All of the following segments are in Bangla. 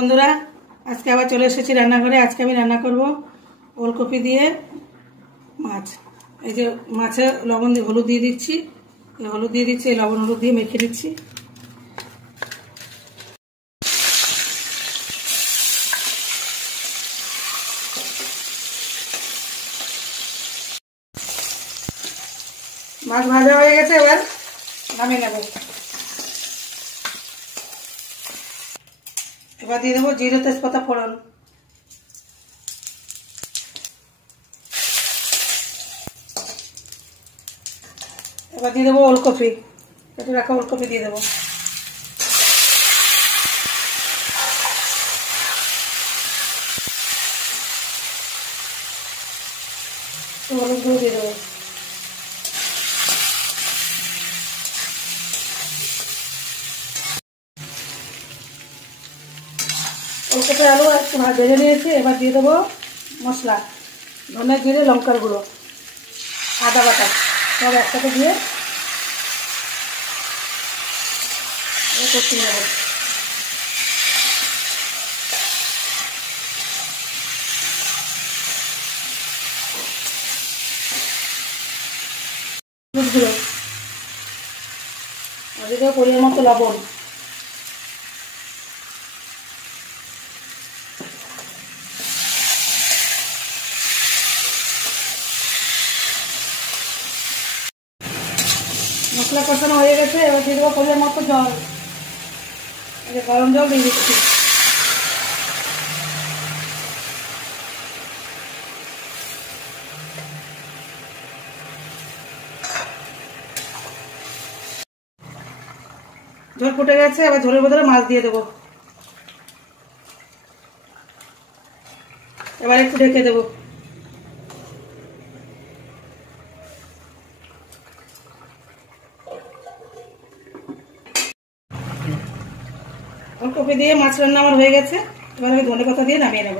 বন্ধুরা, আজকে আবার চলে এসেছি রান্নাঘরে। আজকে আমি রান্না করব ওলকপি দিয়ে মাছ। এই যে মাছে লবণ দিয়ে হলুদ দিয়ে দিচ্ছি, এই লবণ হলুদ দিয়ে মেখে দিচ্ছি। মাছ ভাজা হয়ে গেছে, এবার নামিয়ে নেব। এবার দিয়ে দেবো জিরে তেজপাতা ফোড়ন, এবার দিয়ে দেবো ওলকপি, কেটে রাখা ওলকপি দিয়ে দেবো। হলুদ গুঁড়ো দিয়ে দেবো। ওলকপি আলু একটু ভেজে নিয়েছি। এবার দিয়ে দেবো মশলা, ধনে জিরে লঙ্কার গুঁড়ো, আদা বাটা সব একসাথে দিয়ে কষিয়ে নেব। হলুদ গুঁড়ো আর দিয়ে দেবো পরিমাণ মতো লবণ। মশলা কষানো হয়ে গেছে, এবার দিয়ে দেবো পরিমাণ মতো জল। গরম জল দিয়ে দিচ্ছি। ঝোল ফুটে গেছে, এবার ঝোলের বদলে মাছ দিয়ে দেবো। এবার একটু ঢেকে দেবো। ওলকপি দিয়ে মাছ রান্না আমার হয়ে গেছে। এবার আমি ধনে পাতা দিয়ে নামিয়ে নেব।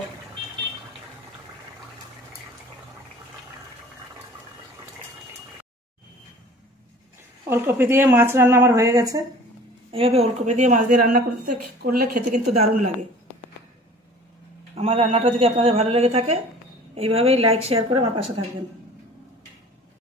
ওলকপি দিয়ে মাছ রান্না আমার হয়ে গেছে। এইভাবে ওলকপি দিয়ে মাছ দিয়ে রান্না করলে খেতে কিন্তু দারুণ লাগে। আমার রান্নাটা যদি আপনাদের ভালো লেগে থাকে, এইভাবেই লাইক শেয়ার করে আমার পাশে থাকবেন।